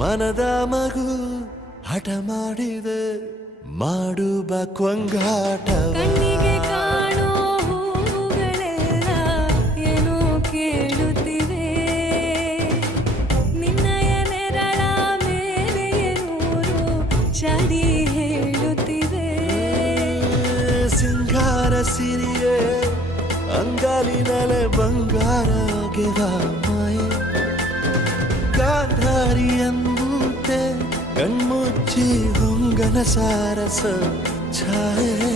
ಮನದ ಮಗು ಹಠ ಮಾಡಿದೆ ಮಾಡುವ ಕೊಂಗಾಟ ಕಣ್ಣಿಗೆ ಕಾಣೋ ಹೂಗಳೆಲ್ಲ ಏನೋ ಕೇಳುತ್ತಿವೆ ನಿನ್ನಯ ನೆರಳ ಮೇಲೆ ನೂರು ಚಾಡಿ ಹೇಳುತ್ತಿವೆ ಸಿಂಗಾರ ಸಿರಿಯೇ ಅಂಗಾಲಿನಲೆ ಬಂಗಾರ ಮಾಯೆ ಗಾಂಧಾರಿಯಂತೆ ಕಣ್ಮುಚ್ಚಿ ಹೊಂಗನ ಸಾರಸ ಛಾಯೆ